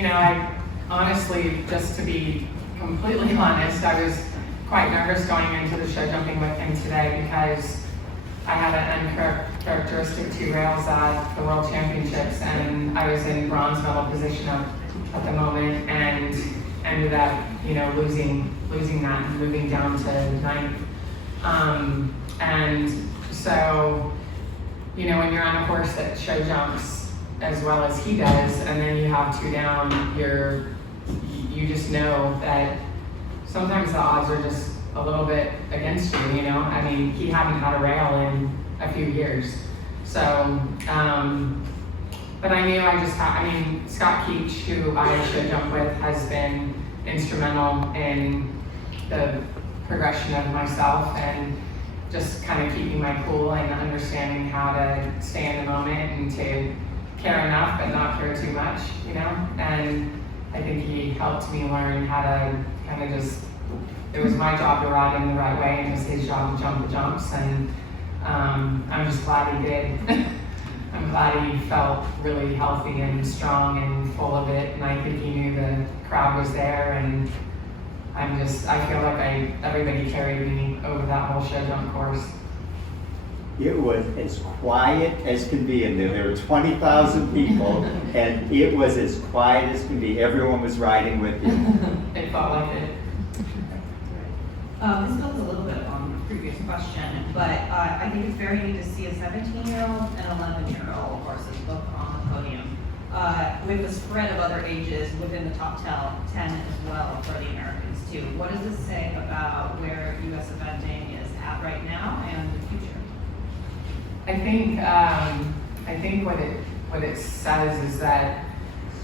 you know, I honestly, just to be completely honest, I was quite nervous going into the show jumping with him today because I had an uncharacteristic 2 rails at the World Championships, and I was in bronze medal position at the moment, and ended up, you know, losing that and moving down to 9th. And so, you know, when you're on a horse that show jumps as well as he does, and then you have 2 down, you just know that sometimes the odds are just a little bit against you, you know? I mean, he hadn't had a rail in a few years. So, but I knew I mean, Scott Keach, who I show jump with, has been instrumental in the progression of myself and just kind of keeping my cool and understanding how to stay in the moment and to care enough but not care too much, you know? And I think he helped me learn how to kind of just, it was my job to ride him the right way and it was his job to jump the jumps, and I'm just glad he did. I'm glad he felt really healthy and strong and full of it, and I think he knew the crowd was there, and I feel like everybody carried me over that whole show jump course. It was as quiet as can be in there. There were 20,000 people, and it was as quiet as can be. Everyone was riding with you. It felt like it. This builds a little bit on the previous question, but I think it's very neat to see a 17-year-old and 11-year-old horses both on the podium, with the spread of other ages within the top 10 as well for the Americans too. What does this say about where U.S. eventing is at right now and the future? I think what it says is that,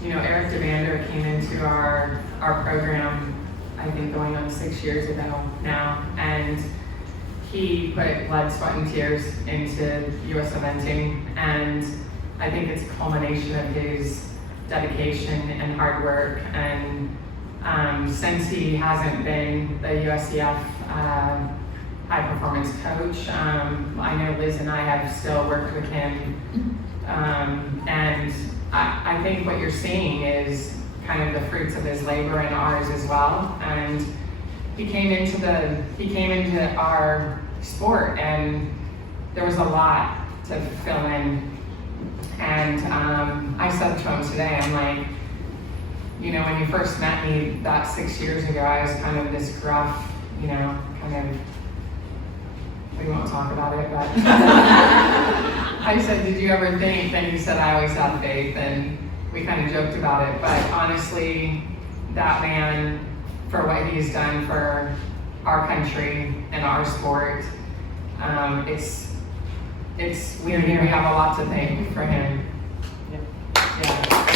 you know, Eric DeVander came into our program, I think going on 6 years ago now, and he put blood, sweat, and tears into U.S. eventing, and I think it's a culmination of his dedication and hard work. And since he hasn't been the USEF high performance coach, I know Liz and I have still worked with him, and I think what you're seeing is kind of the fruits of his labor and ours as well. And he came into our sport, and there was a lot to fill in. And I said to him today, I'm like, you know, when you first met me that 6 years ago, I was kind of this gruff, you know, kind of, we won't talk about it, but I said, did you ever think? And he said, I always had faith, and we kind of joked about it. But honestly, that man, for what he's done for our country and our sport, we have a lot to thank for him. Yeah.